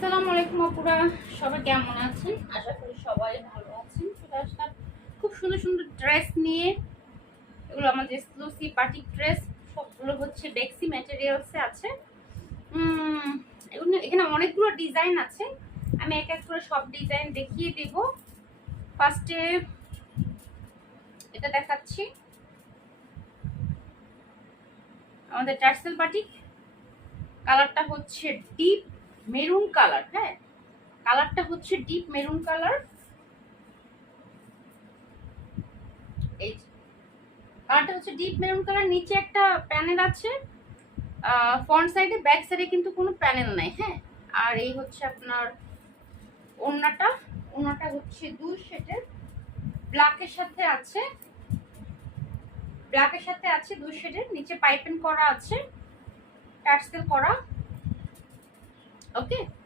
আসসালামু আলাইকুম আপুরা, সবাই কেমন আছেন? আশা করি সবাই ভালো আছেন। চলে আসলাম খুব সুন্দর সুন্দর ড্রেস নিয়ে। এগুলো আমাদের এক্সক্লুসিভ পার্টি ড্রেস, সবগুলো হচ্ছে বেক্সি ম্যাটেরিয়ালসে আছে। এগুলো এখানে অনেকগুলো ডিজাইন আছে, আমি এক এক করে সব ডিজাইন দেখিয়ে দেব। ফার্স্টে এটা দেখাচ্ছি, আমাদের টার্সেল বাটিক। কালারটা হচ্ছে ডিপ মেরুন কালার। হ্যাঁ, কালারটা হচ্ছে ডিপ মেরুন কালার। এই কালারটা হচ্ছে ডিপ মেরুন কালার, নিচে একটা প্যানেল আছে। ফ্রন্ট সাইডে, ব্যাক সাইডে কিন্তু কোনো প্যানেল নাই। হ্যাঁ, আর এই হচ্ছে আপনার ওড়নাটা। ওড়নাটা হচ্ছে দুই শেডের, ব্ল্যাকের সাথে আছে, ব্ল্যাকের সাথে আছে দুই শেডের। নিচে পাইপিং করা আছে, টার্সেল করা। ওকে,